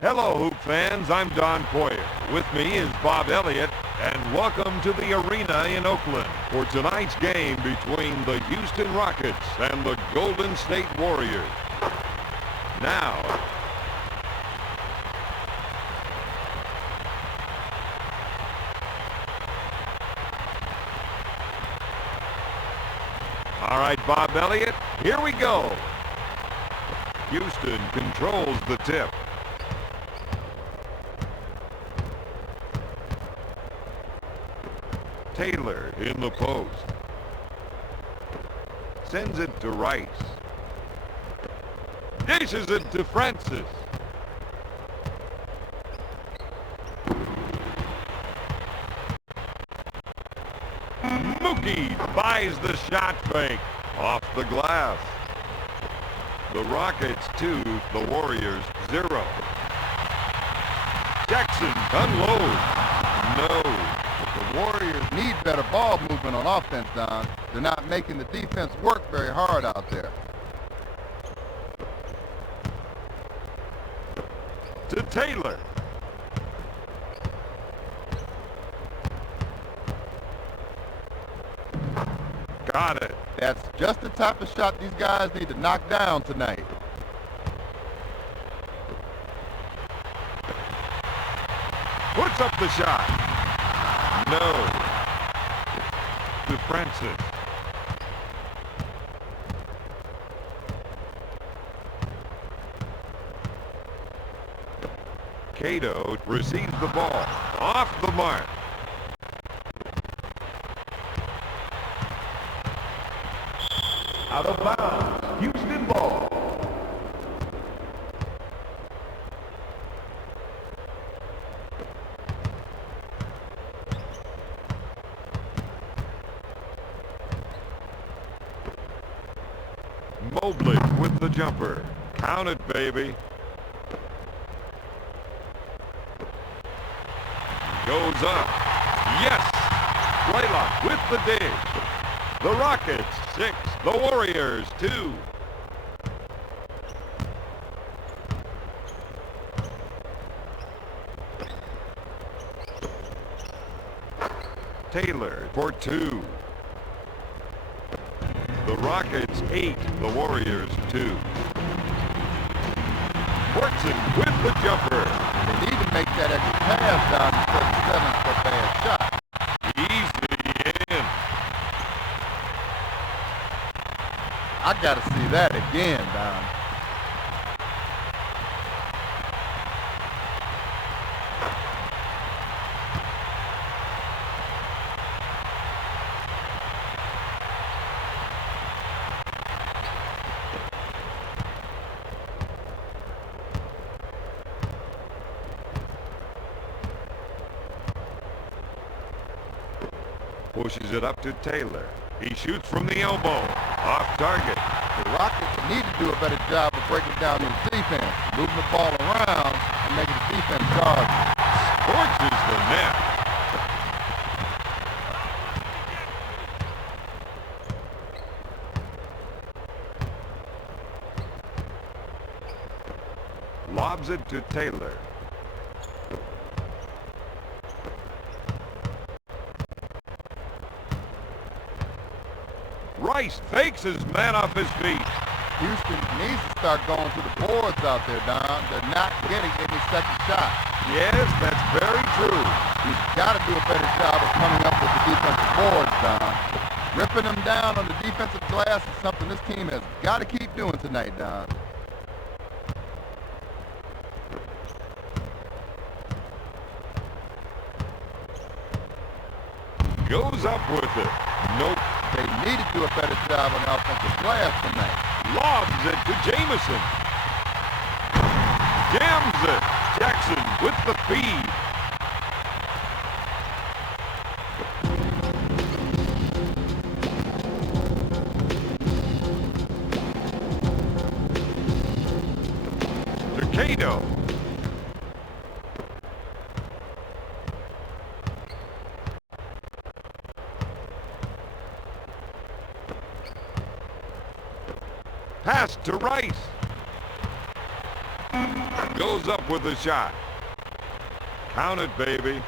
Hello, Hoop fans. I'm Don Poyer. With me is Bob Elliott, and welcome to the arena in Oakland for tonight's game between the Houston Rockets and the Golden State Warriors. Now, all right, Bob Elliott, here we go. Houston controls the tip. Taylor in the post. Sends it to Rice. Dishes it to Francis. Mookie buys the shot fake off the glass. The Rockets 2, the Warriors 0. Jackson unloads. No. The Warriors need better ball movement on offense, Don. They're not making the defense work very hard out there. To Taylor. Got it. That's just the type of shot these guys need to knock down tonight. Puts up the shot. No. To Francis. Cato receives the ball. Off the mark. Out of bounds. Houston ball. Mobley with the jumper. Count it, baby. Goes up. Yes! Blaylock with the dig. The Rockets 6, the Warriors 2. Taylor for 2. The Rockets 8, the Warriors 2. Fortson with the jumper. They need to make that extra pass down instead of settling for a bad shot. Easy in. I gotta see that again, Don. Pushes it up to Taylor. He shoots from the elbow. Off target. The Rockets need to do a better job of breaking down this defense, moving the ball around and making the defense guard. Scorches the net. Lobs it to Taylor. Rice fakes his man off his feet. Houston needs to start going to the boards out there, Don. They're not getting any second shot. Yes, that's very true. He's got to do a better job of coming up with the defensive boards, Don. Ripping them down on the defensive glass is something this team has got to keep doing tonight, Don. Goes up with it. Nope. They need to do a better job on the offensive glass tonight. Lobs it to Jamison. Jams it. Jackson with the feed. To Cato. Pass to Rice. Goes up with the shot. Count it, baby.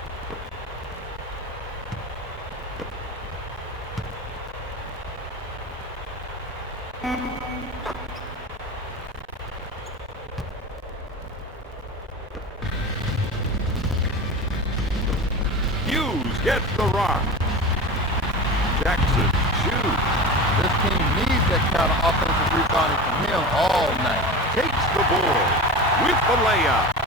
Hughes gets the rock. Jackson shoots. This team needs that kind of offensive rebounding from him all night. Takes the board with the layup.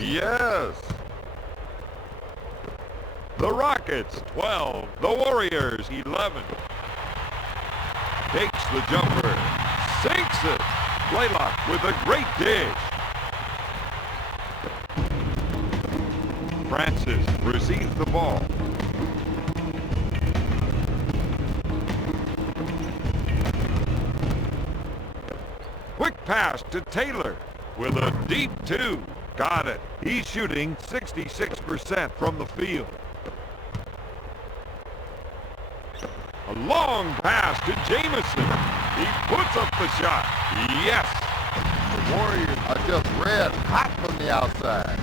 Yes. The Rockets 12, the Warriors 11. Takes the jumper, sinks it. Blaylock with a great dish. Francis receives the ball. Quick pass to Taylor with a deep two. Got it. He's shooting 66% from the field. A long pass to Jamison. He puts up the shot. Yes. The Warriors are just red hot from the outside.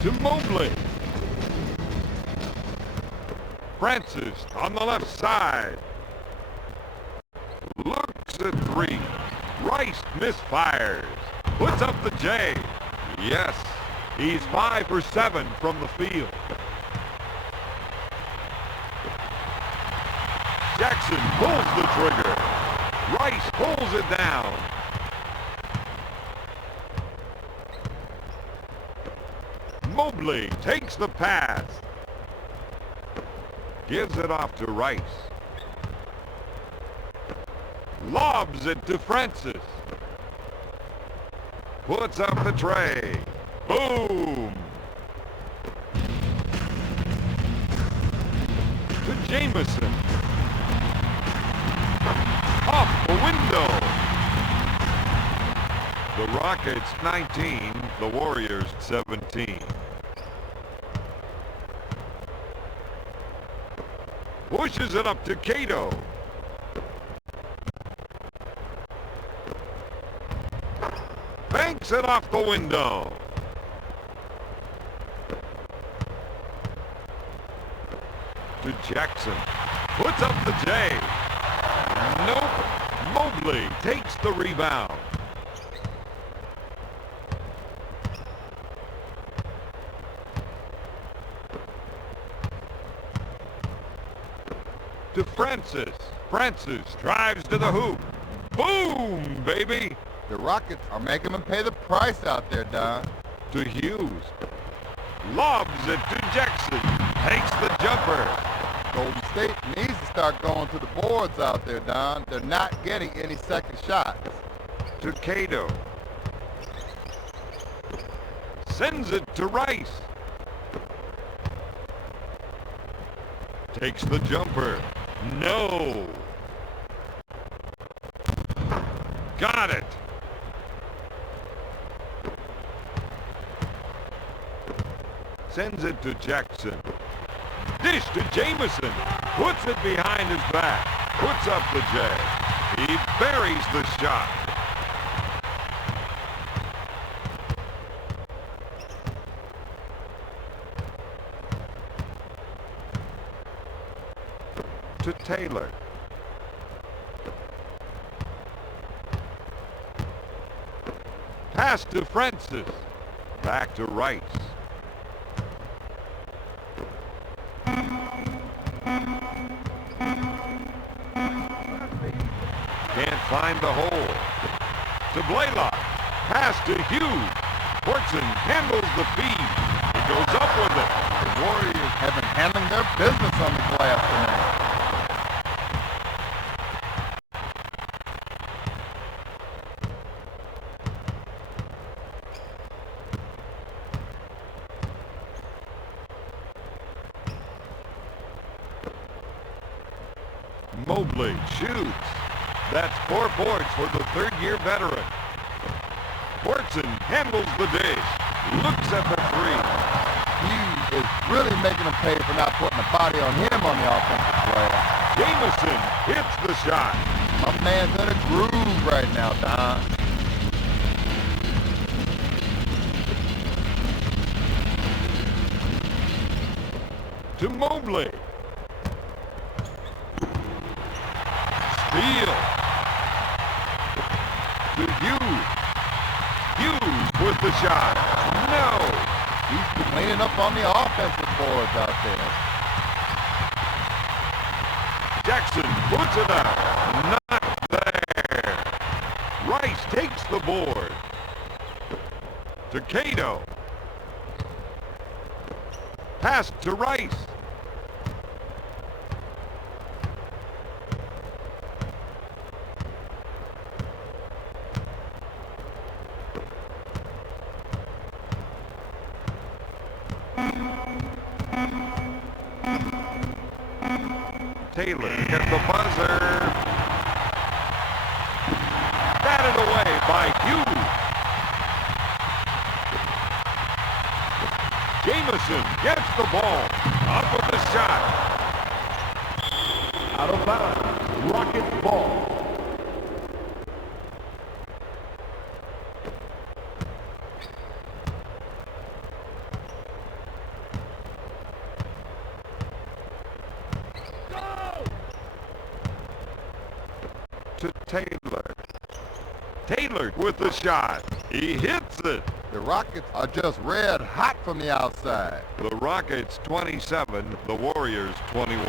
To Mobley. Francis on the left side. Looks at three. Rice misfires. Puts up the J. Yes. He's 5 for 7 from the field. Jackson pulls the trigger. Rice pulls it down. Mobley takes the pass. Gives it off to Rice. Lobs it to Francis. Puts up the tray. Boom! To Jamison. Off the window. The Rockets 19, the Warriors 17. Pushes it up to Cato. Banks it off the window. To Jackson. Puts up the J. Nope. Mobley takes the rebound. To Francis. Francis drives to the hoop. Boom, baby. The Rockets are making them pay the price out there, Don. To Hughes. Lobs it to Jackson. Takes the jumper. Golden State needs to start going to the boards out there, Don. They're not getting any second shots. To Cato. Sends it to Rice. Takes the jumper. No. Got it. Sends it to Jackson. Dish to Jamison. Puts it behind his back. Puts up the J. He buries the shot. To Taylor. Pass to Francis. Back to Rice. Can't find the hole. To Blaylock. Pass to Hughes. Horton handles the feed. He goes up with it. The Warriors have been handling their business on the glass tonight. Mobley shoots. That's 4 points for the third-year veteran. Fortson handles the dish. Looks at the three. He is really making him pay for not putting a body on him on the offensive play. Jamison hits the shot. My man's in a groove right now, Don. To Mobley. Steal. To Hughes. Hughes with the shot. No. He's cleaning up on the offensive boards out there. Jackson puts it up. Not there. Rice takes the board. To Cato. Pass to Rice. Taylor gets the buzzer. Batted away by Hughes. Jamison gets the ball. Up with the shot. Out of bounds. Rocket ball. To Taylor. Taylor with the shot. He hits it. The Rockets are just red hot from the outside. The Rockets 27, the Warriors 21.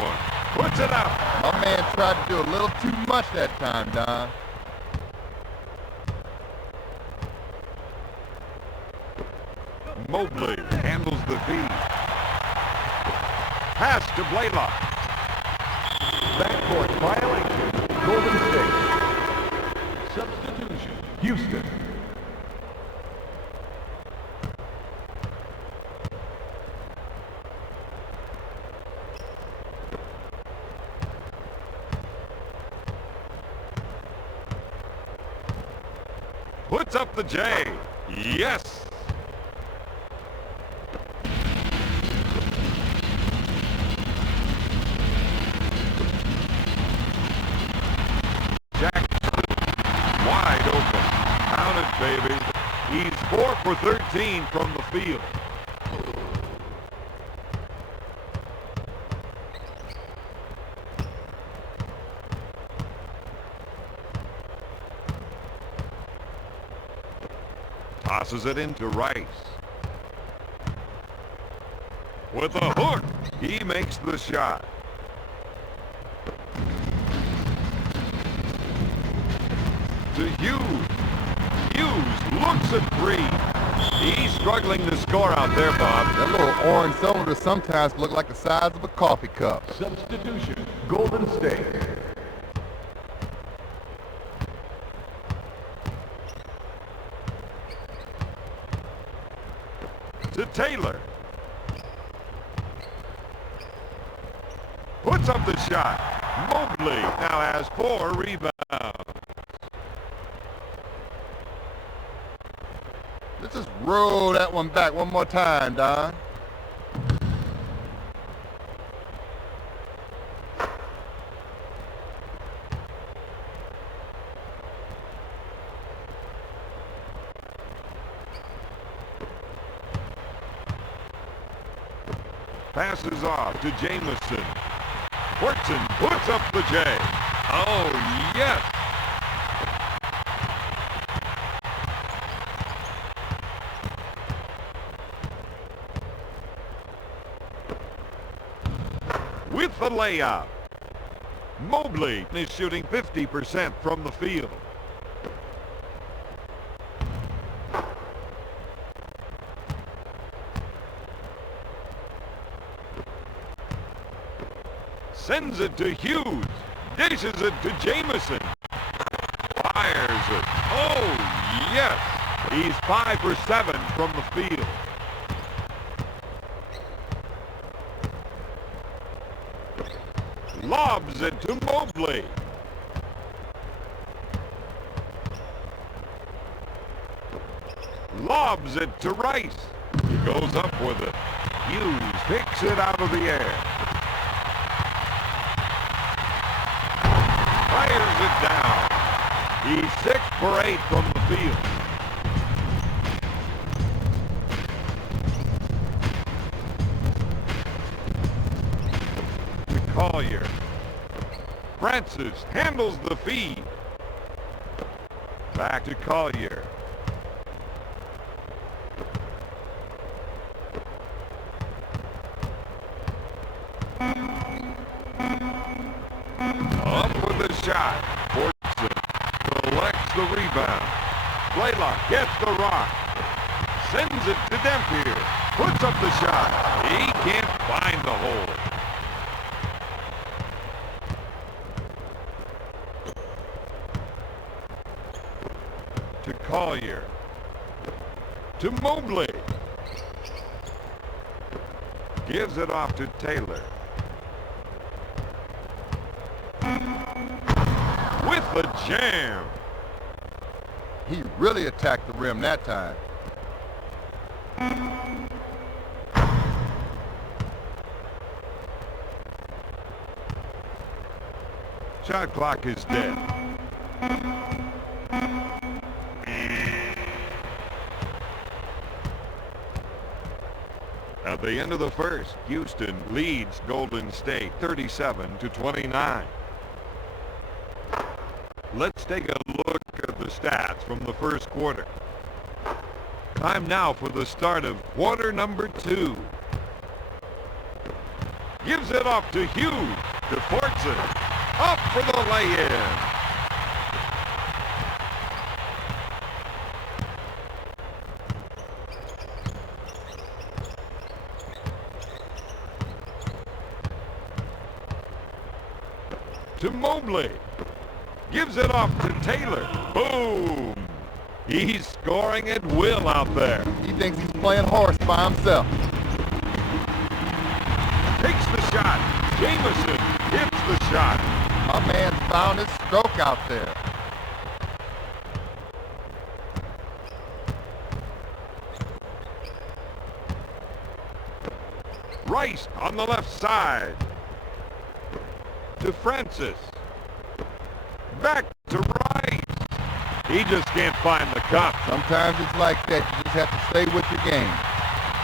Puts it up. My man tried to do a little too much that time, Don. Mobley handles the feed. Pass to Blaylock. Backcourt violation. Golden State. Substitution. Houston. Puts up the J. Yes. Wide open. Count it, baby. He's 4 for 13 from the field. Tosses it into Rice. With a hook, he makes the shot. To Hughes. Hughes looks at three. He's struggling to score out there, Bob. That little orange cylinder sometimes look like the size of a coffee cup. Substitution, Golden State. To Taylor. Puts up the shot. Mobley now has 4 rebounds. Let's just roll that one back one more time, Don. Passes off to Jamison. Fortson puts up the J. Oh, yes. With the layup. Mobley is shooting 50% from the field. Sends it to Hughes. Dishes it to Jamison. Fires it. Oh, yes. He's 5 for 7 from the field. Lobs it to Mobley. Lobs it to Rice. He goes up with it. Hughes picks it out of the air. Fires it down. He's 6 for 8 from the field. To Collier. Francis handles the feed. Back to Collier. Up with the shot. Fortson collects the rebound. Blaylock gets the rock. Sends it to Dampier. Puts up the shot. He can't find the hole. To Collier. To Mobley. Gives it off to Taylor. With the jam. He really attacked the rim that time. Shot clock is dead. At the end of the first, Houston leads Golden State 37-29. Let's take a look at the stats from the first quarter. Time now for the start of quarter number 2. Gives it off to Hughes, to Fortson. Up for the lay-in. To Mobley. Gives it off to Taylor. Boom! He's scoring at will out there. He thinks he's playing horse by himself. Takes the shot. Jamison hits the shot. My man found his stroke out there. Rice on the left side. To Francis. Back to Rice. He just can't find the cup. Sometimes it's like that. You just have to stay with your game.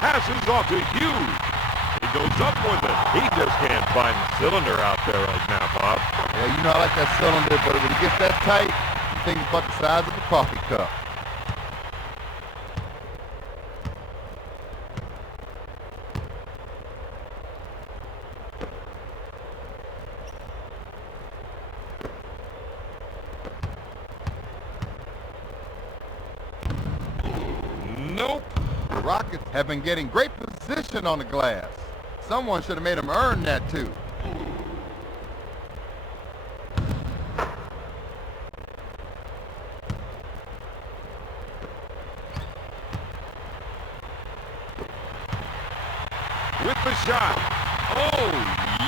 Passes off to Hughes. He goes up with it. He just can't find the cylinder out there right now, Bob. Yeah, you know I like that cylinder, but when it gets that tight, you think it's about the size of a coffee cup. Nope. The Rockets have been getting great position on the glass. Someone should have made them earn that too. With the shot. Oh,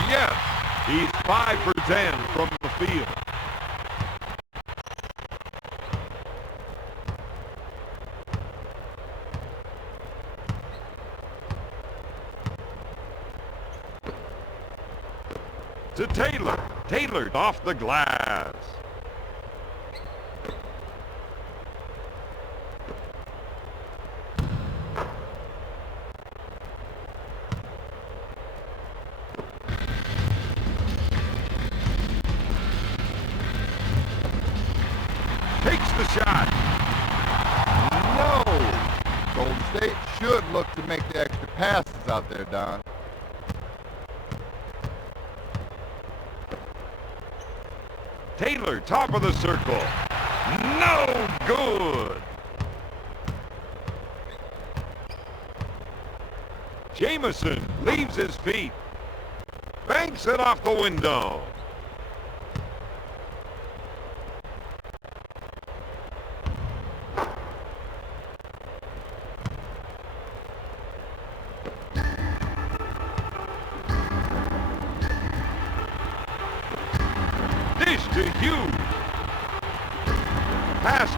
yes. He's 5 for 10 from the field. To Taylor. Taylor off the glass. Takes the shot. No. Golden State should look to make the extra passes out there, Don. Taylor, top of the circle. No good. Jamison leaves his feet. Banks it off the window.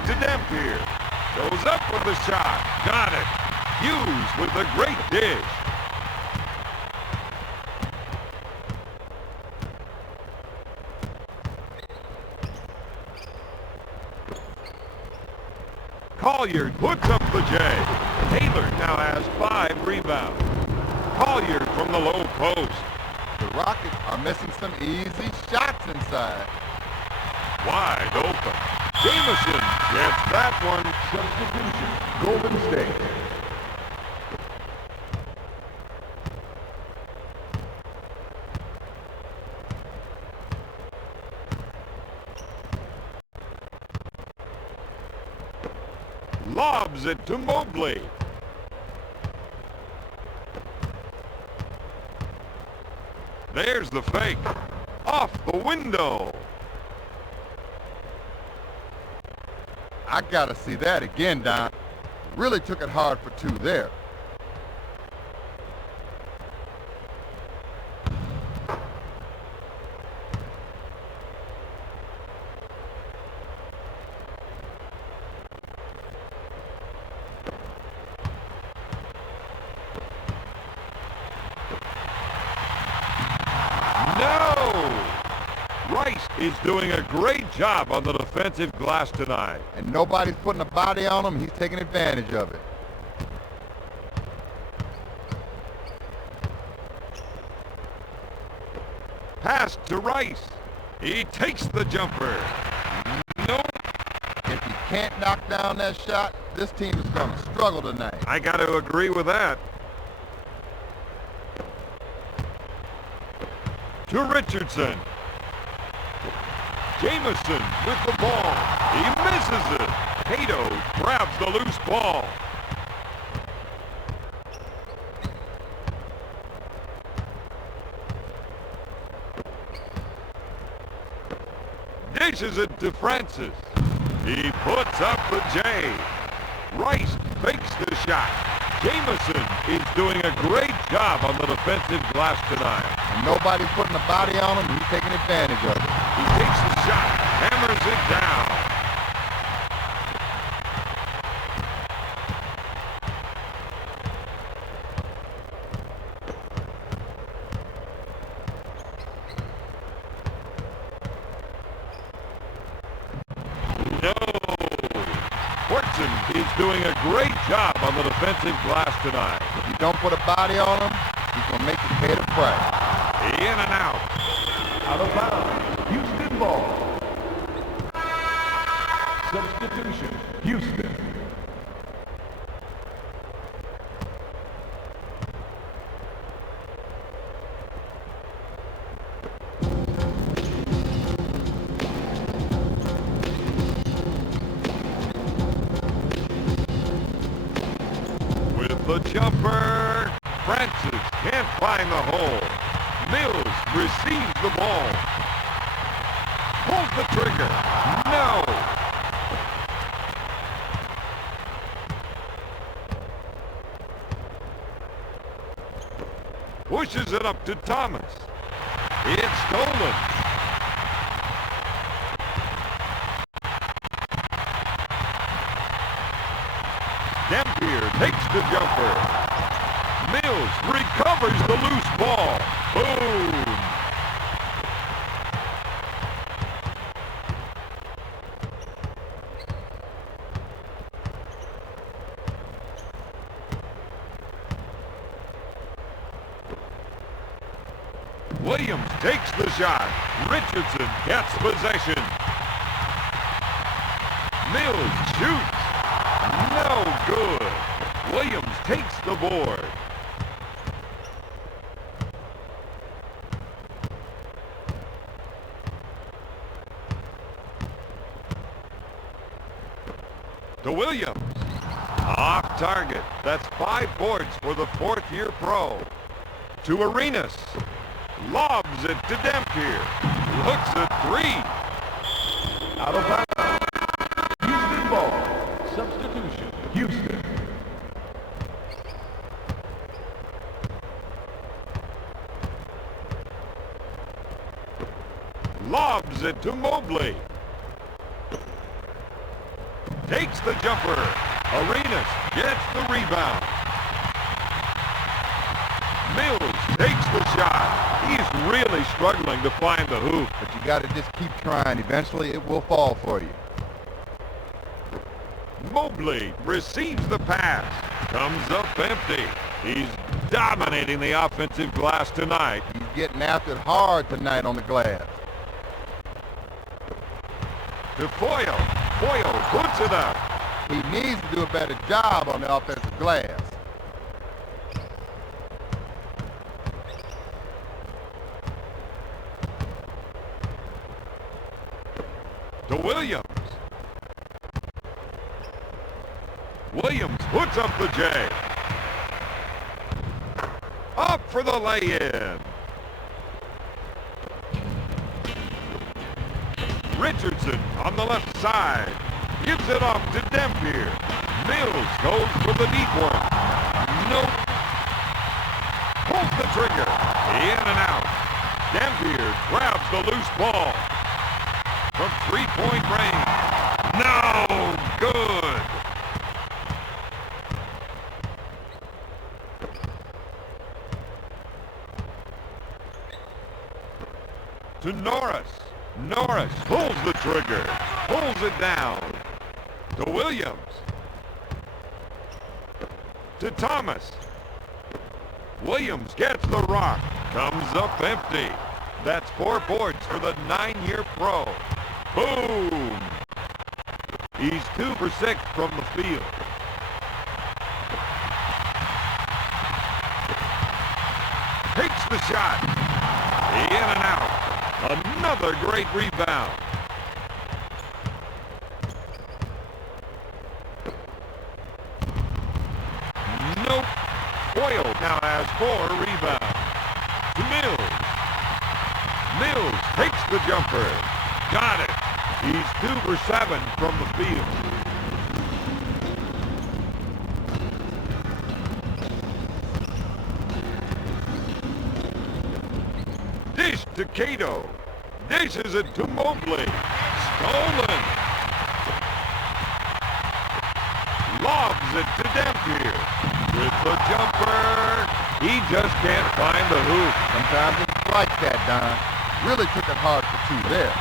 to Dampier. Goes up with the shot. Got it. Hughes with a great dish. Collier puts up the J. Taylor now has 5 rebounds. Collier from the low post. The Rockets are missing some easy shots inside. Wide open. Jamison gets that one. Substitution. Golden State. Lobs it to Mobley. There's the fake. Off the window. I gotta see that again, Don. Really took it hard for 2 there. Rice is doing a great job on the defensive glass tonight. And nobody's putting a body on him. He's taking advantage of it. Pass to Rice. He takes the jumper. No. If he can't knock down that shot, this team is going to struggle tonight. I got to agree with that. To Richardson. Jamison with the ball. He misses it. Cato grabs the loose ball. Dishes it to Francis. He puts up the J. Rice fakes the shot. Jamison is doing a great job on the defensive glass tonight. And nobody's putting a body on him. He's taking advantage of it. He takes the shot, hammers it down. No. Horton is doing a great job on the defensive glass tonight. If you don't put a body on him, he's going to make you pay the price. In and out. Out of bounds. Houston ball. Substitution. Houston. With the jumper, Francis can't find the hole. Mills receives the ball. Pulls the trigger. No. Pushes it up to Thomas. It's stolen. Dampier takes the jumper. Mills recovers the loose ball. Boom! Williams takes the shot. Richardson gets possession. Mills shoots. No good. Williams takes the board. To Williams. Off target. That's 5 boards for the 4th-year pro. To Arenas. Lobs it to Dampier. Looks at 3. Out of bounds. Houston ball. Substitution. Houston. Lobs it to Mobley. takes the jumper. Arenas gets the rebound. Mills takes the shot. He's really struggling to find the hoop. But you got to just keep trying. Eventually, it will fall for you. Mobley receives the pass. Comes up empty. He's dominating the offensive glass tonight. He's getting after it hard tonight on the glass. To Foyle. Foyle puts it up. He needs to do a better job on the offensive glass. To Williams. Williams puts up the J. Up for the lay-in. Richardson on the left side. Gives it off to Dampier. Mills goes for the deep one. Nope. Pulls the trigger. In and out. Dampier grabs the loose ball. From three-point range. No good. To Norris. Norris pulls the trigger. Pulls it down. To Williams. To Thomas. Williams gets the rock. Comes up empty. That's 4 points for the 9-year pro. Boom! He's 2 for 6 from the field. Takes the shot. In and out. Another great rebound. Nope. Foyle now has 4 rebounds. To Mills. Mills takes the jumper. Got it. He's 2 for 7 from the field. Dish to Cato. Dishes it to Mobley. Stolen. Lobs it to Dampier. With the jumper. He just can't find the hoop. Sometimes it's like that, Don. Really took it hard for 2 there.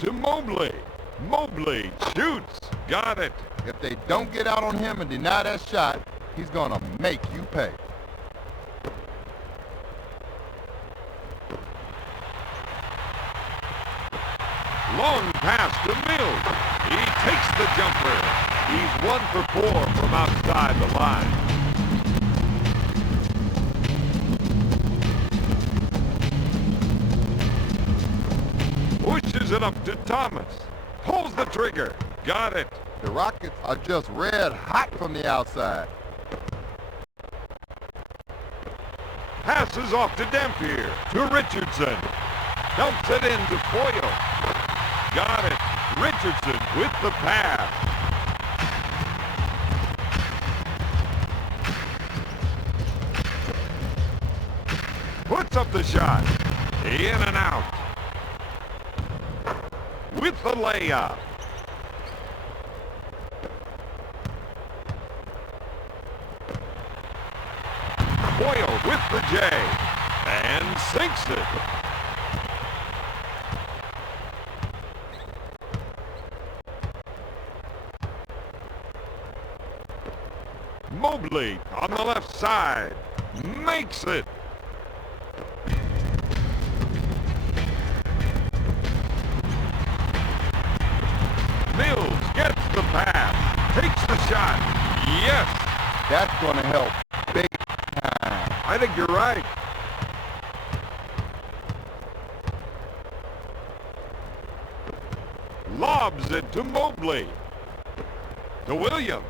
To Mobley. Mobley shoots. Got it. If they don't get out on him and deny that shot, he's going to make you pay. Long pass to Mills. He takes the jumper. He's 1 for 4 from outside the line. Pushes it up to Thomas. Pulls the trigger. Got it. The Rockets are just red hot from the outside. Passes off to Dampier. To Richardson. Dumps it into Foyle. Got it. Richardson with the pass. Puts up the shot. In and out. With the layup. Foyle with the J. And sinks it. Mobley on the left side. Makes it. Mills gets the pass. Takes the shot. Yes. That's going to help big time. I think you're right. Lobs it to Mobley. To Williams.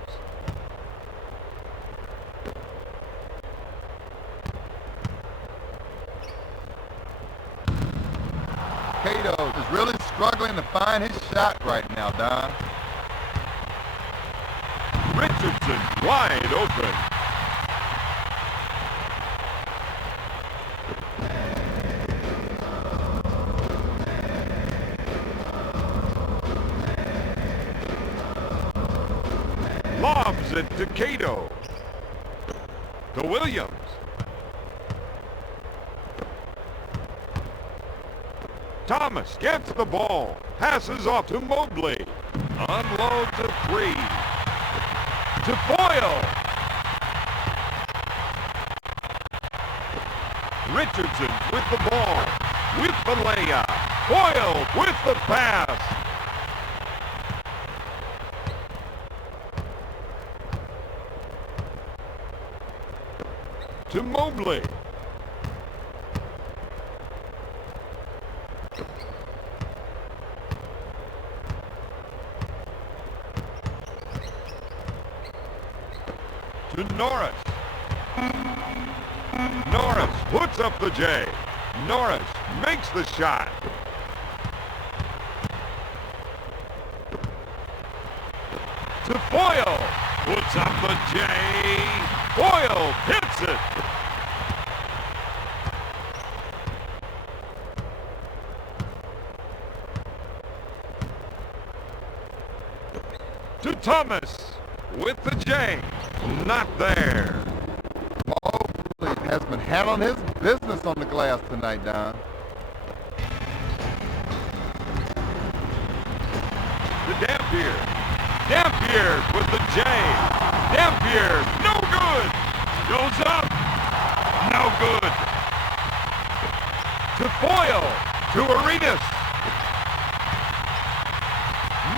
Cato is really struggling to find his shot right now, Don. Richardson wide open. Lobs it to Cato. To Williams. Thomas gets the ball. Passes off to Mobley. Unloads a three. To Boyle. Richardson with the ball. With the layup. Boyle with the pass. To Mobley. To Norris. Norris puts up the J. Norris makes the shot. To Boyle. Puts up the J. Boyle hits it. To Thomas with the J. Not there. Mobley has been handling his business on the glass tonight, Don. To Dampier. Dampier with the J. Dampier, no good. Goes up. No good. To Boyle. To Arenas.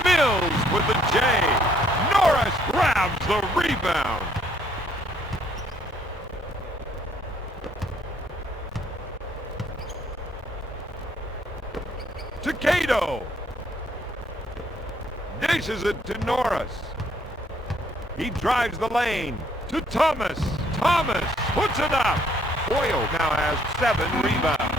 Mills with the J. Norris grabs the rebound. To Cato. Dishes it to Norris. He drives the lane. To Thomas. Thomas puts it up. Boyle now has 7 rebounds.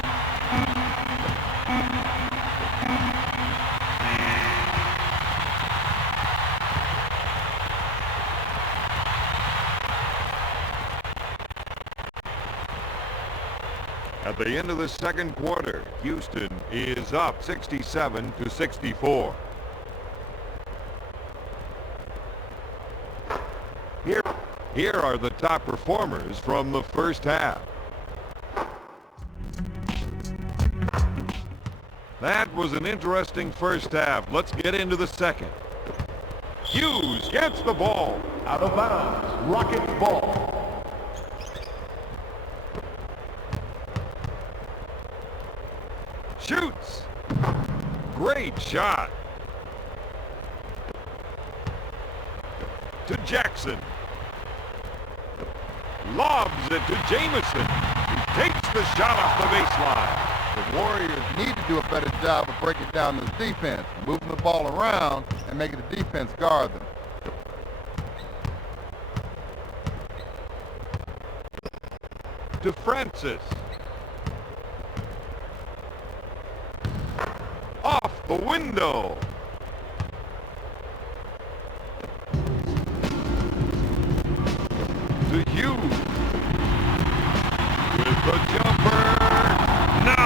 At the end of the second quarter, Houston is up 67-64. Here are the top performers from the first half. That was an interesting first half. Let's get into the second. Hughes gets the ball. Out of bounds. Rockets ball. Shoots. Great shot. To Jackson. Lobs it to Jamison. He takes the shot off the baseline. The Warriors need to do a better job of breaking down this defense, moving the ball around and making the defense guard them. To Francis. Off the window. To Hughes. With the jumper. No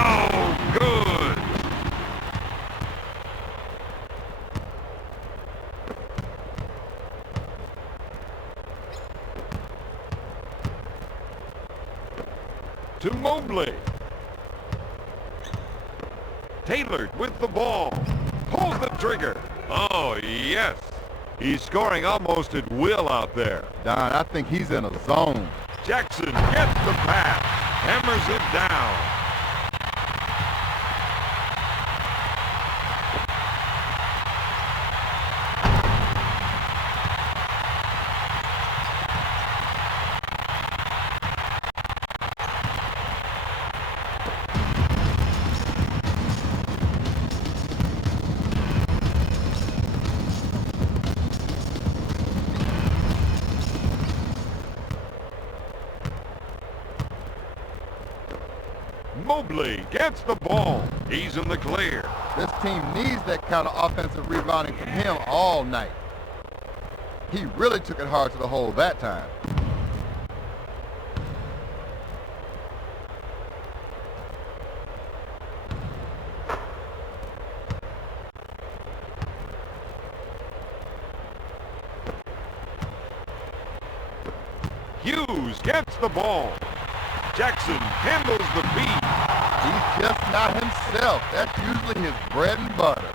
good. To Mobley. Taylor with the ball. Pulls the trigger. Oh, yes. He's scoring almost at will out there. Don, I think he's in a zone. Jackson gets the pass. Hammers it down. Mobley gets the ball He's in the clear. This team needs that kind of offensive rebounding from him all night. He really took it hard to the hole that time. Hughes gets the ball. Jackson handles the feed. He's just not himself. That's usually his bread and butter.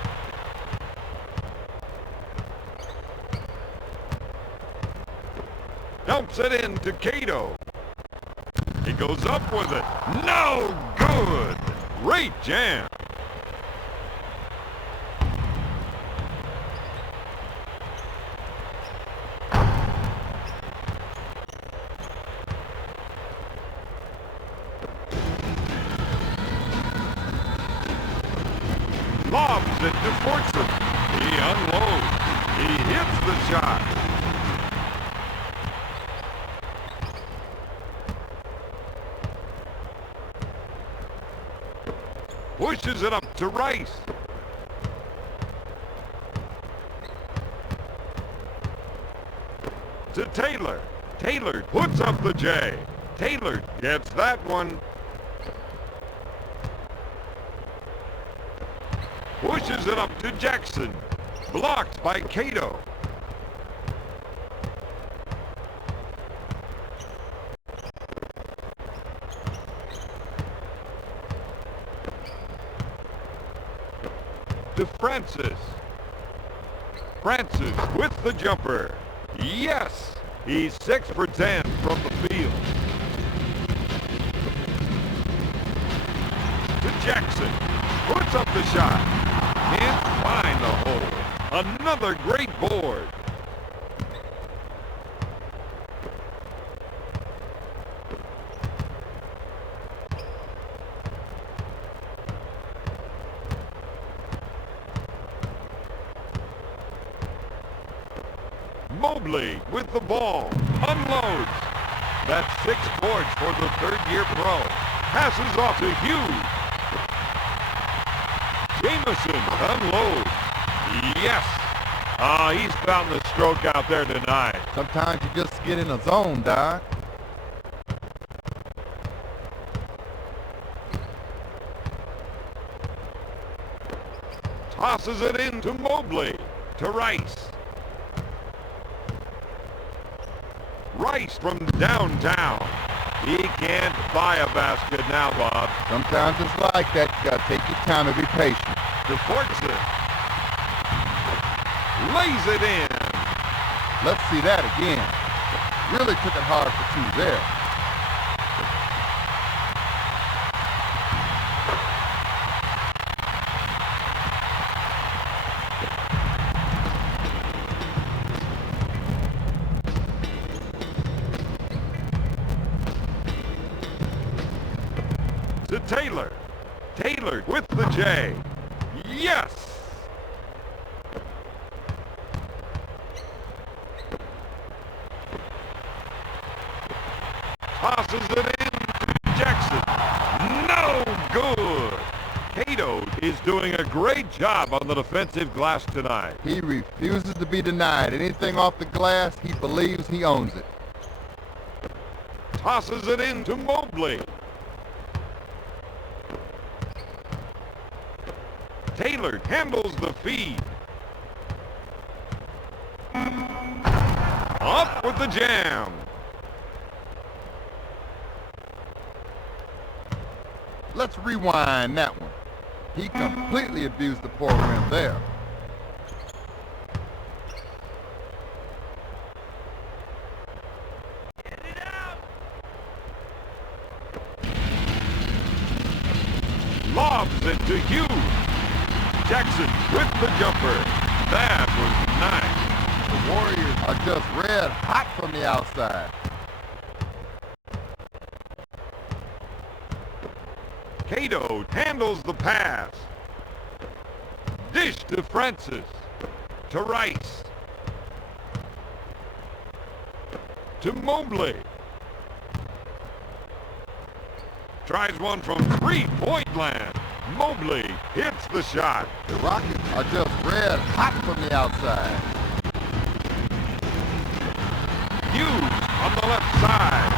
Dumps it in to Cato. He goes up with it. No good. Great jam. Lobs it to Fortson. He unloads. He hits the shot. Pushes it up to Rice. To Taylor. Taylor puts up the J. Taylor gets that one. Pushes it up to Jackson. Blocked by Cato. To Francis. Francis with the jumper. Yes! He's 6 for 10 from the field. To Jackson. Puts up the shot. Can't find the hole. Another great board. Mobley with the ball. Unloads. That's 6 boards for the third-year pro. Passes off to Hughes. Jamison unloads. Yes. He's found the stroke out there tonight. Sometimes you just get in a zone, Doc. Tosses it into Mobley. To Rice. Rice from downtown. He can't buy a basket now, Bob. Sometimes it's like that. You gotta take your time and be patient. Deports it. Lays it in. Let's see that again. Really took it hard for 2 there. To Taylor. Taylor with the J. Yes! Tosses it in to Jackson. No good! Cato is doing a great job on the defensive glass tonight. He refuses to be denied. Anything off the glass, he believes he owns it. Tosses it in to Mobley. Taylor handles the feed. Up with the jam. Let's rewind that one. He completely abused the poor rim there. Lobs it to Hughes. Jackson with the jumper. That was nice. The Warriors are just red hot from the outside. Cato handles the pass. Dish to Francis. To Rice. To Mobley. Tries one from three-point land. Mobley hits the shot. The Rockets are just red hot from the outside. Hughes on the left side.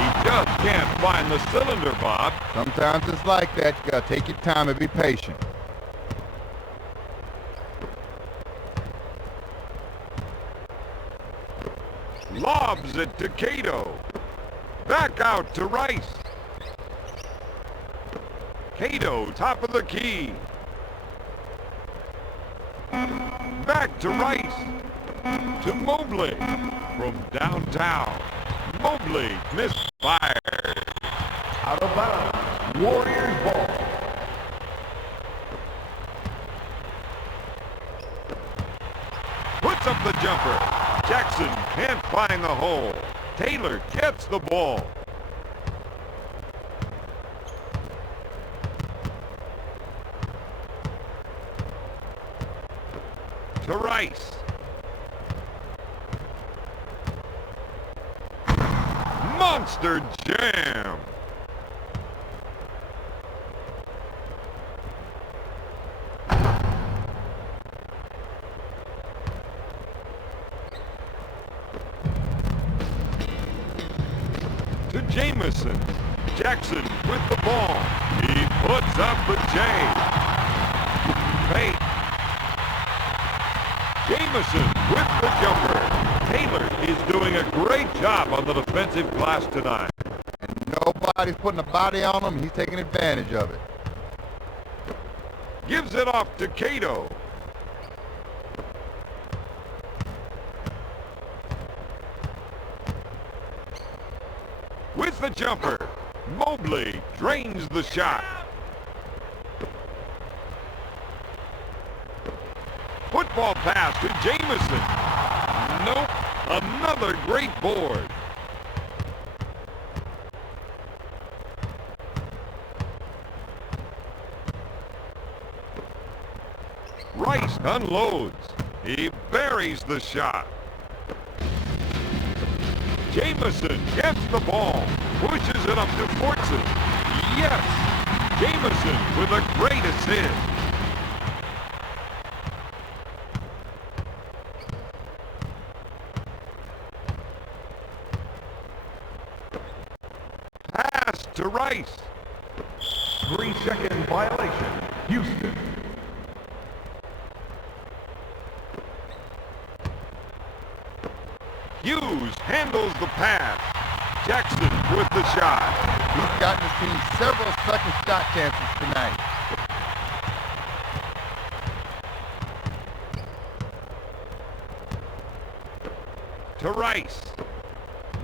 He just can't find the cylinder, Bob. Sometimes it's like that. You gotta take your time and be patient. Lobs it to Cato. Back out to Rice. Cato, top of the key. Back to Rice. To Mobley. From downtown. Mobley misfired. Out of bounds. Warriors ball. Puts up the jumper. Jackson can't find the hole. Taylor gets the ball. To Rice. Monster jam. To Jamison. Jackson with the ball. He puts up the J. Fake. Jamison with the jumper. Taylor is doing a great job on the defensive glass tonight. And nobody's putting a body on him. He's taking advantage of it. Gives it off to Cato. With the jumper, Mobley drains the shot. Football pass to Jamison. Nope, another great board. Rice unloads. He buries the shot. Jamison gets the ball, pushes it up to Fortson. Yes, Jamison with a great assist. Pass to Rice. 3-second violation, Houston. Hughes handles the pass. Jackson with the shot. He's gotten his team several second shot chances tonight. To Rice.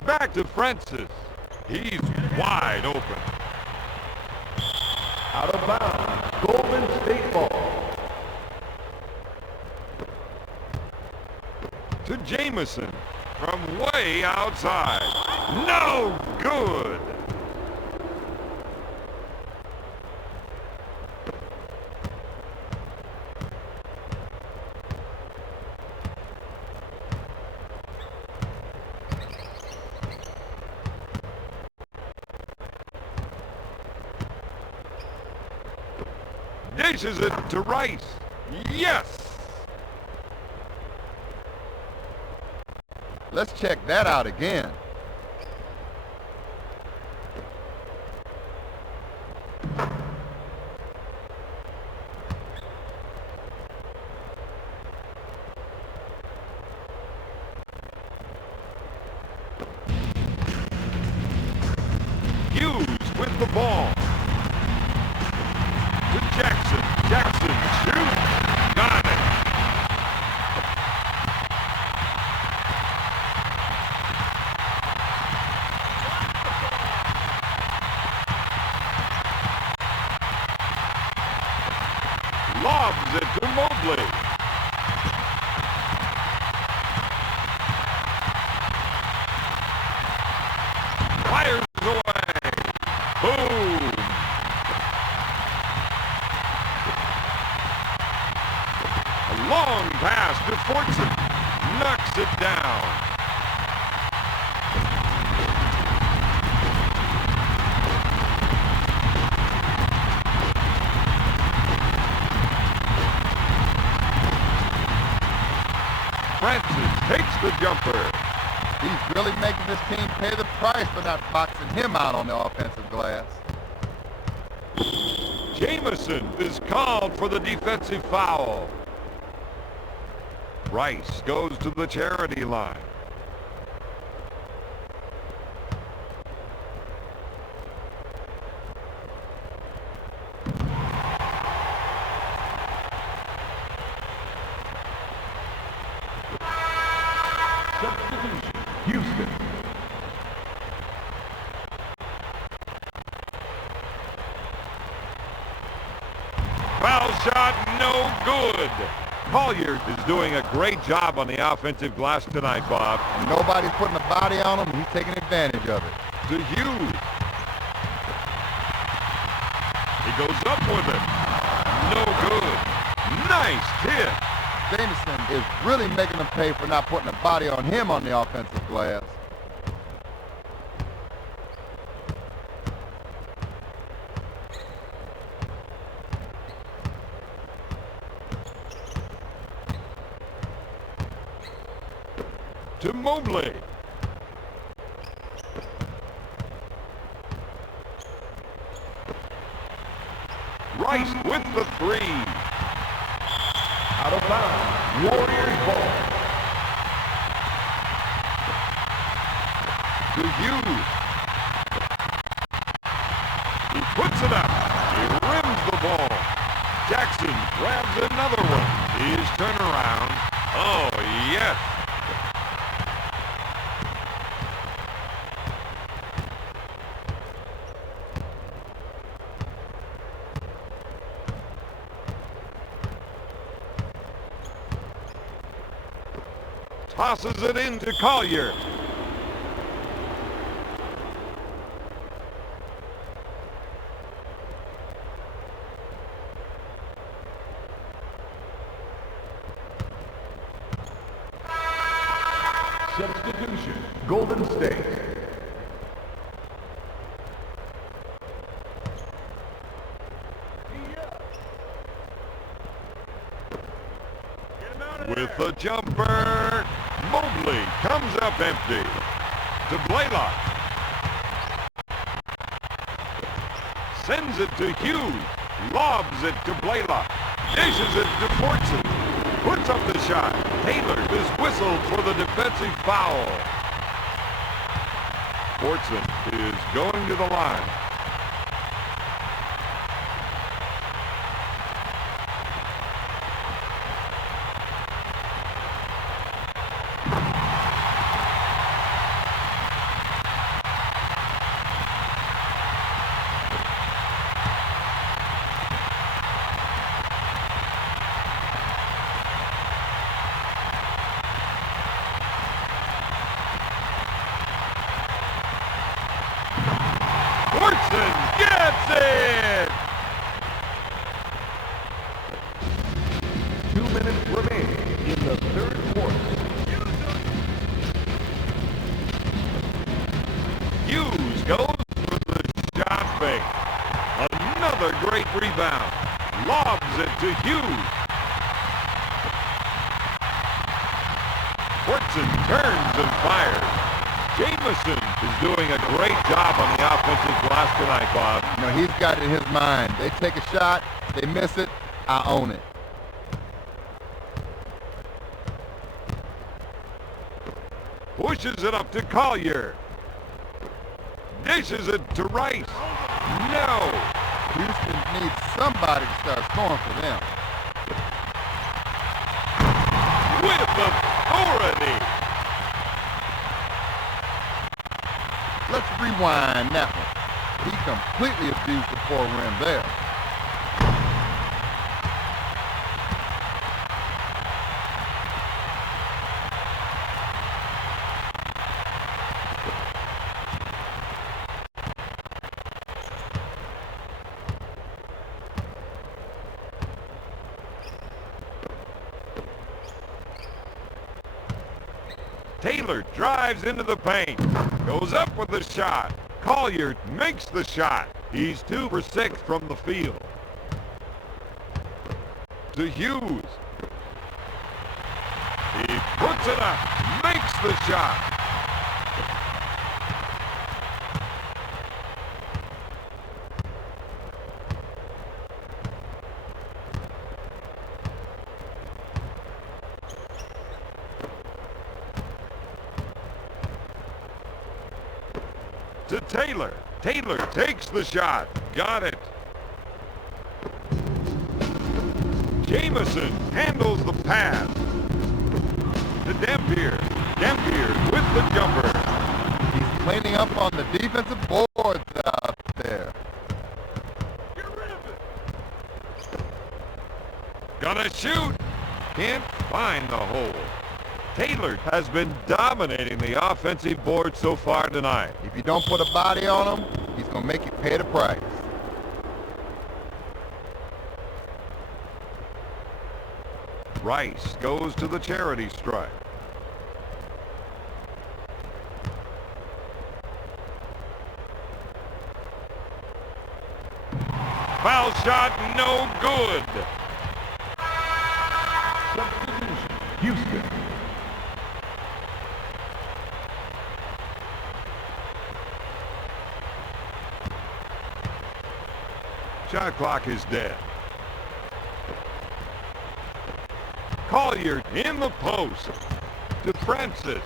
Back to Francis. He's wide open. Out of bounds. Golden State ball. To Jamison. From way outside. No good. Dishes it to Rice. Yes. Let's check that out again. Hughes with the ball. To Jackson. Jackson shoots. Got it. Lobs it to Mobley. Fires away. Boom. A long pass to Fortson. Knocks it down. the jumper. He's really making this team pay the price for not boxing him out on the offensive glass. Jamison is called for the defensive foul. Rice goes to the charity line. Substitution, Houston. Foul shot, no good. Collier is doing a great job on the offensive glass tonight, Bob. Nobody's putting a body on him, and he's taking advantage of it. To Hughes. He goes up with it. No good. Nice hit. Jamison is really making them pay for not putting a body on him on the offensive glass. To Mobley. Rice with the three. Out of bounds. Warriors ball. To Hughes. He puts it up. He rims the ball. Jackson grabs another one. His turnaround. Oh, yes. Tosses it into Collier. Substitution, Golden State. With the jumper. Mobley comes up empty. To Blaylock. Sends it to Hughes. Lobs it to Blaylock. Dishes it to Fortson. Puts up the shot. Taylor is whistled for the defensive foul. Fortson is going to the line. Fortson gets it! 2 minutes remaining in the third quarter. Hughes goes for the shot fake. Another great rebound. Lobs it to Hughes. Fortson turns and fires. Jamison is doing a great job on the offensive glass tonight, Bob. You know, he's got it in his mind. They take a shot, they miss it, I own it. Pushes it up to Collier. Dishes it to Rice. No! Houston needs somebody to start scoring for them. With authority. Let's rewind that one. He completely abused the poor rim there. Taylor drives into the paint. Goes up with the shot. Collier makes the shot. He's 2 for 6 from the field. To Hughes. He puts it up. takes the shot. To Taylor. Taylor takes the shot. Got it. Jamison handles the pass. To Dampier. Dampier with the jumper. He's cleaning up on the defensive boards out there. Get rid of it. Gonna shoot. Can't find the hole. Taylor has been dominating the offensive board so far tonight. If you don't put a body on him, he's going to make you pay the price. Rice goes to the charity stripe. Foul shot, no good. Substitution, Houston. Shot clock is dead. Collier in the post to Francis.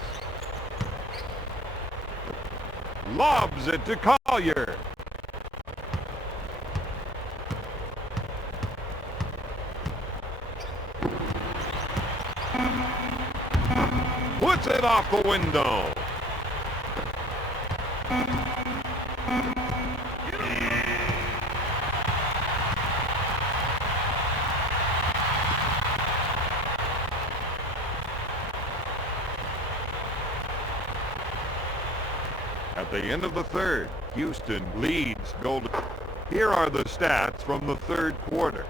Lobs it to Collier. Puts it off the window. At the end of the third, Houston leads Golden. Here are the stats from the third quarter.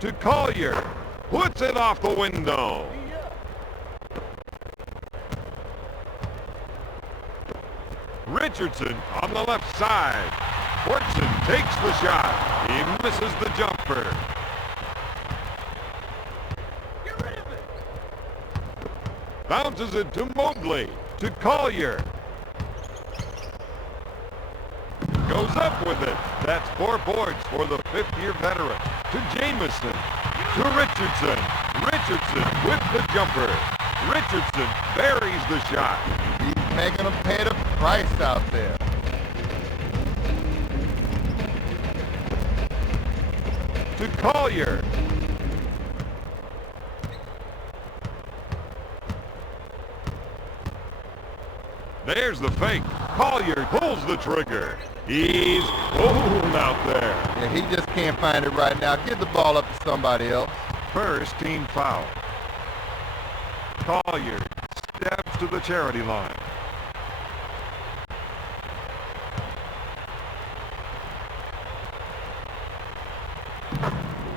To Collier. Puts it off the window. Richardson on the left side. Fortson takes the shot. He misses the jumper. Get rid of it. Bounces it to Mobley. To Collier. Goes up with it. That's 4 boards for the fifth-year veteran. To Jamison. To Richardson. Richardson with the jumper. Richardson buries the shot. He's making them pay the price out there. To Collier. There's the fake. Collier pulls the trigger. He's cold out there. Yeah, he just can't find it right now. Give the ball up to somebody else. First team foul. Collier steps to the charity line.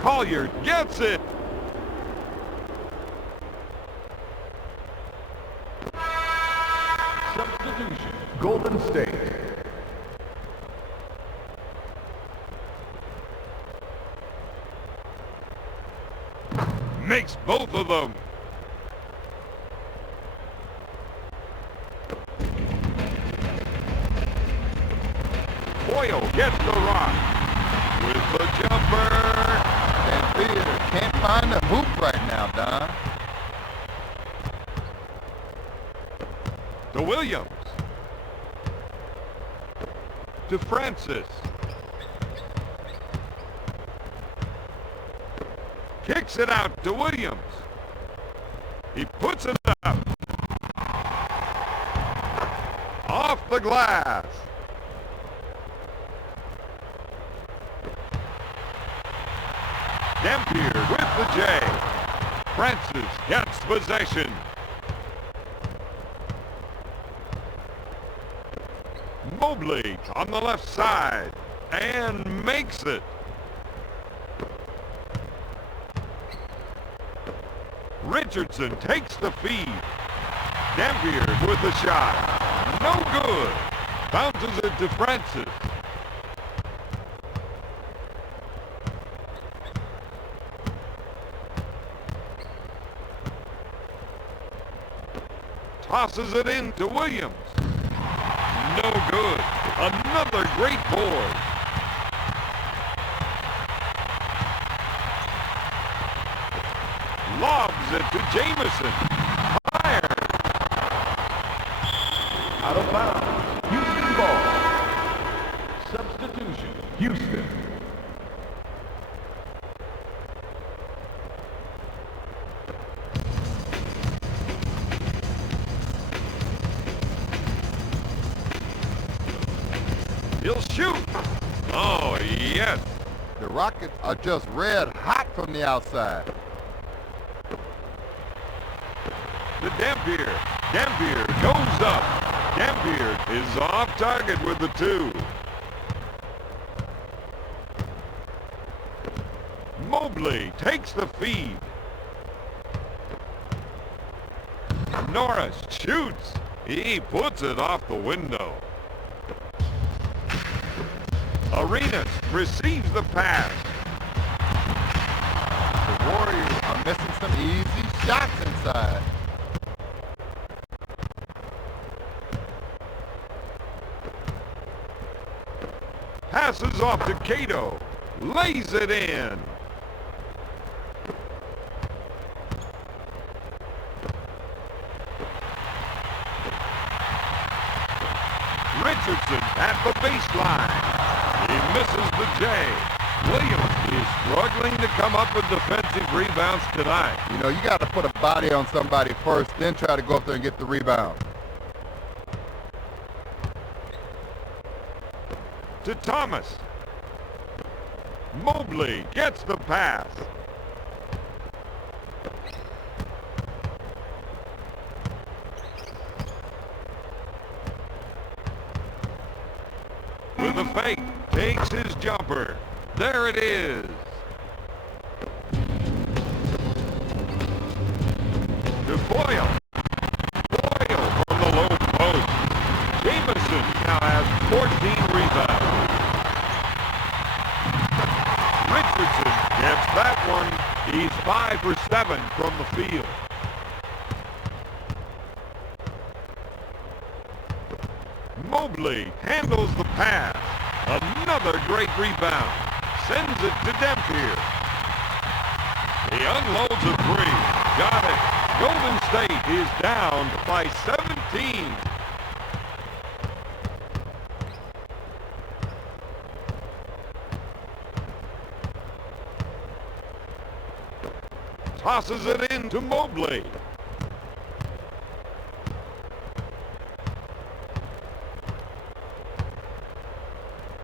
Collier gets it. Substitution, Golden State. Makes both of them. Boyle gets the rock with the jumper. And Theater can't find the hoop right now, Don. To Williams. To Francis. Kicks it out to Williams. He puts it up. Off the glass. Dampier with the J. Francis gets possession. Mobley on the left side and makes it. Richardson takes the feed. Dampier with the shot. No good. Bounces it to Francis. Tosses it in to Williams. No good. Another great board. Lobs it to Jamison. Fired. Out of bounds. Houston ball. Substitution. Houston. He'll shoot. Oh, yes. The Rockets are just red hot from the outside. To Dampier. Dampier goes up. Dampier is off target with the 2. Mobley takes the feed. Norris shoots. He puts it off the window. Arenas receives the pass. The Warriors are missing some easy shots inside. Passes off to Cato. Lays it in. Richardson at the baseline. He misses the J. Williams is struggling to come up with defensive rebounds tonight. You know, you got to put a body on somebody first, then try to go up there and get the rebound. To Thomas. Mobley gets the pass. With a fake, takes his jumper. There it is. To Boyle. Boyle from the low post. Jamison now has 14 rebounds. Richardson gets that one. He's 5 for 7 from the field. Mobley handles the pass. Another great rebound. Sends it to Dampier. He unloads a 3. Got it. Golden State is down by 17. Tosses it in to Mobley.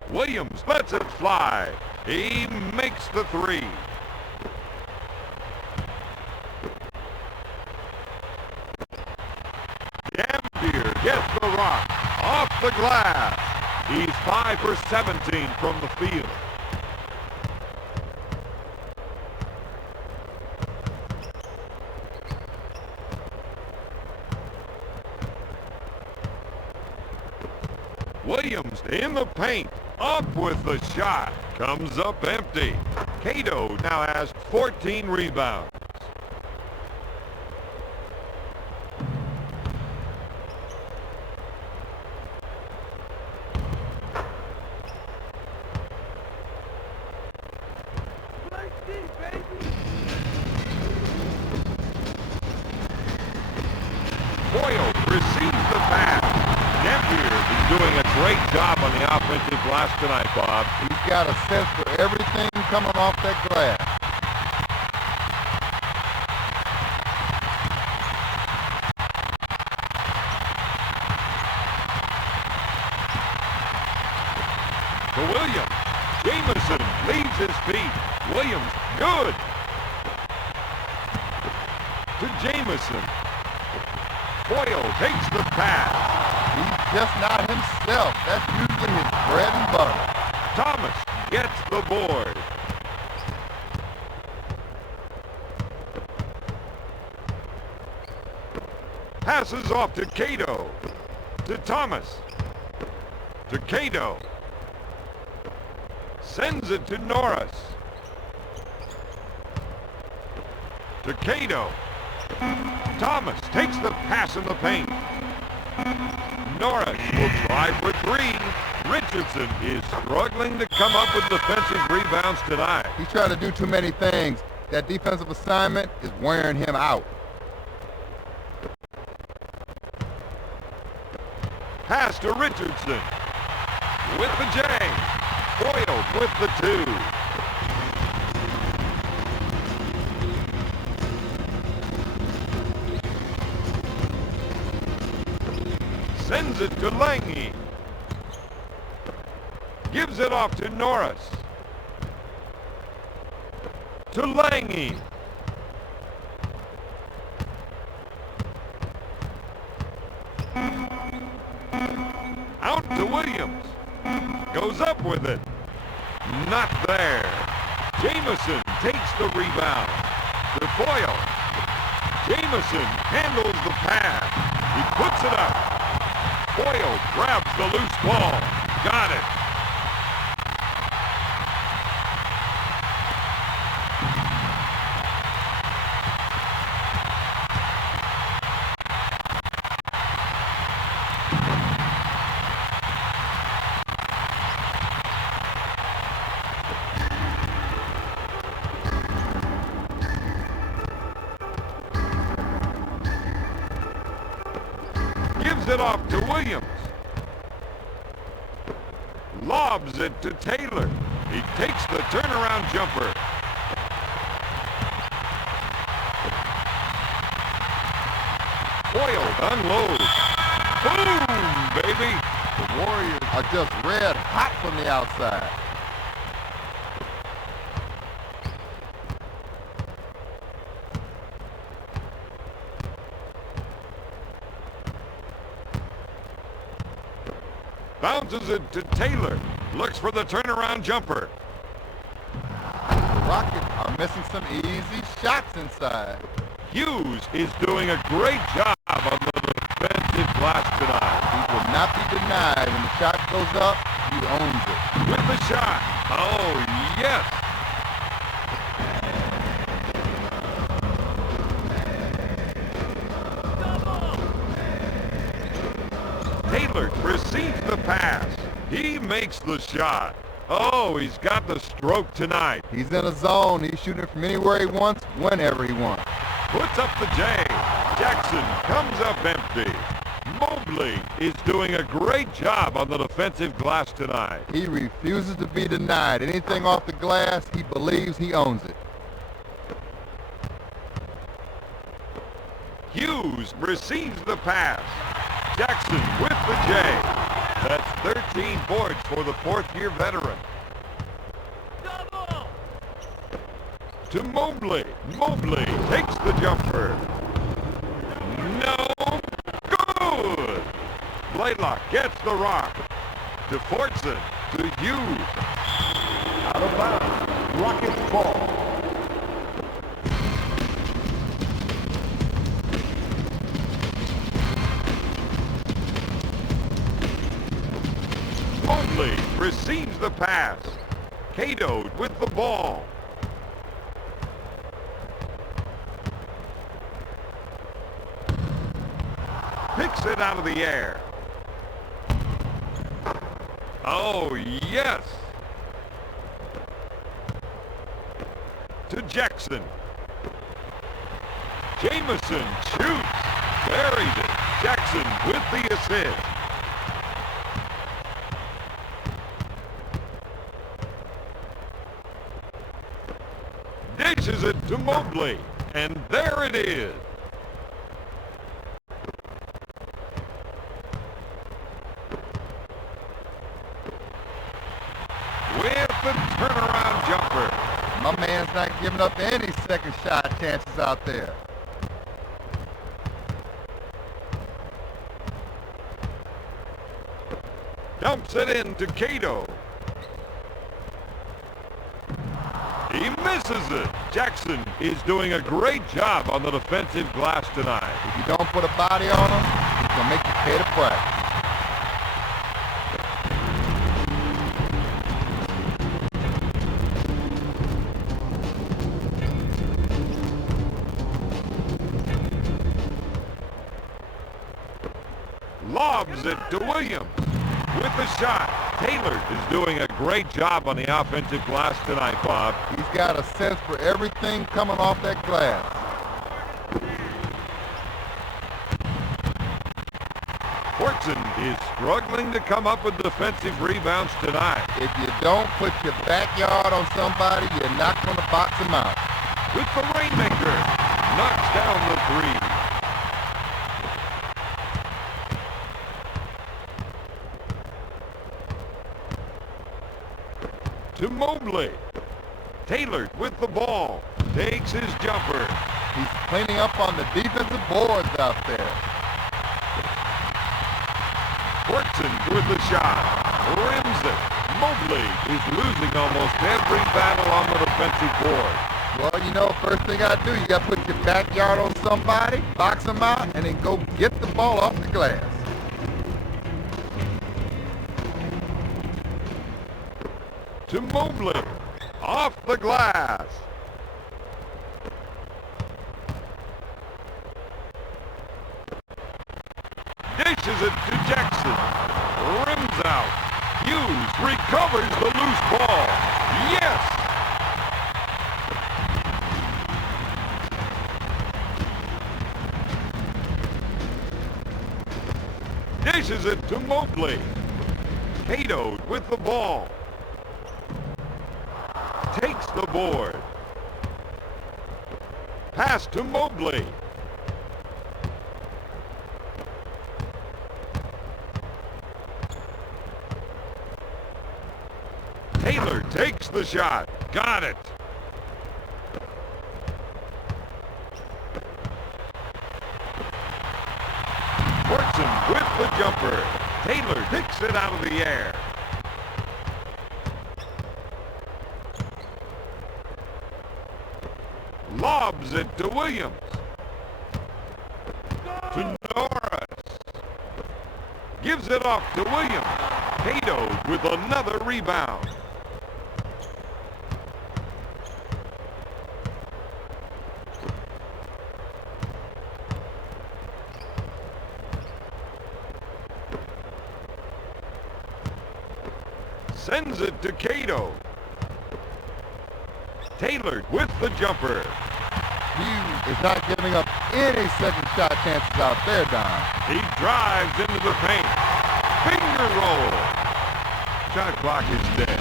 Williams lets it fly. He makes the 3. Dampier gets the rock off the glass. He's 5 for 17 from the field. Williams in the paint. Up with the shot. Comes up empty. Cato now has 14 rebounds. Boyle receives the pass. Dampier is doing a great job on the offensive glass tonight, Bob. He's got a sense for everything coming off that glass. To Williams. Jamison leaves his feet. Williams, good. To Jamison. Boyle takes the pass. He's just not himself. That's usually his bread and butter. Thomas gets the board. Passes off to Cato. To Thomas. To Cato. Sends it to Norris. To Cato. Thomas takes the pass in the paint. Norris will try for three. Richardson is struggling to come up with defensive rebounds tonight. He's trying to do too many things. That defensive assignment is wearing him out. Pass to Richardson. With the J. Boyle with the two. Sends it to Lange. Gives it off to Norris. To Lange. Out to Williams. Goes up with it. Not there. Jamison takes the rebound. To Boyle. Jamison handles the pass. He puts it up. Boyle grabs the loose ball. Got it. Gives it off to Williams. Lobs it to Taylor. He takes the turnaround jumper. Boyle unloads. Boom, baby. The Warriors are just red hot from the outside. Bounces it to Taylor. Looks for the turnaround jumper. The Rockets are missing some easy shots inside. Hughes is doing a great job on the defensive glass tonight. He will not be denied. When the shot goes up, he owns it. With the shot. Oh, yes. Taylor receives the pass. He makes the shot. Oh, he's got the stroke tonight. He's in a zone. He's shooting from anywhere he wants, whenever he wants. Puts up the J. Jackson comes up empty. Mobley is doing a great job on the defensive glass tonight. He refuses to be denied. Anything off the glass, he believes he owns it. Hughes receives the pass. Jackson with the J. That's 13 points for the fourth-year veteran. Double! To Mobley. Mobley takes the jumper. No good. Blaylock gets the rock. To Fortson. To Hughes. Out of bounds. Rockets ball. Mobley receives the pass. Cato with the ball. Picks it out of the air. Oh, yes. To Jackson. Jamison shoots. Buried it. Jackson with the assist. Dishes it to Mobley. And there it is. With the turnaround jumper. My man's not giving up any second shot chances out there. Dumps it in to Cato. He misses it. Jackson is doing a great job on the defensive glass tonight. If you don't put a body on him, he's going to make you pay the price. Lobs it to Williams with the shot. Taylor is doing a great job on the offensive glass tonight, Bob. He's got a sense for everything coming off that glass. Horton is struggling to come up with defensive rebounds tonight. If you don't put your backyard on somebody, you're not going to box him out. With the Rainmaker, knocks down the three. To Mobley. Taylor with the ball. Takes his jumper. He's cleaning up on the defensive boards out there. Horton with the shot. Rims it. Mobley is losing almost every battle on the defensive board. Well, you know, first thing I do, you got to put your backyard on somebody, box them out, and then go get the ball off the glass. To Mobley, off the glass. Dishes it to Jackson. Rims out. Hughes recovers the loose ball. Yes! Dishes it to Mobley. Cato with the ball. Takes the board. Pass to Mobley. Taylor takes the shot. Got it. Horton with the jumper. Taylor picks it out of the air. Lobs it to Williams. To Norris. Gives it off to Williams. Cato with another rebound. Sends it to Cato. Taylor with the jumper. He is not giving up any second shot chances out there, Don. He drives into the paint. Finger roll. Shot clock is dead.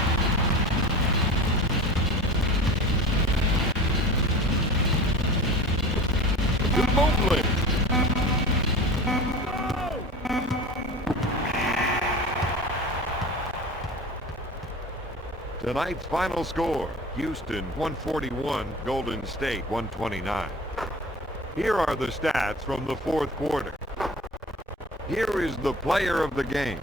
To Mobley. Tonight's final score, Houston 141, Golden State 129. Here are the stats from the fourth quarter. Here is the player of the game.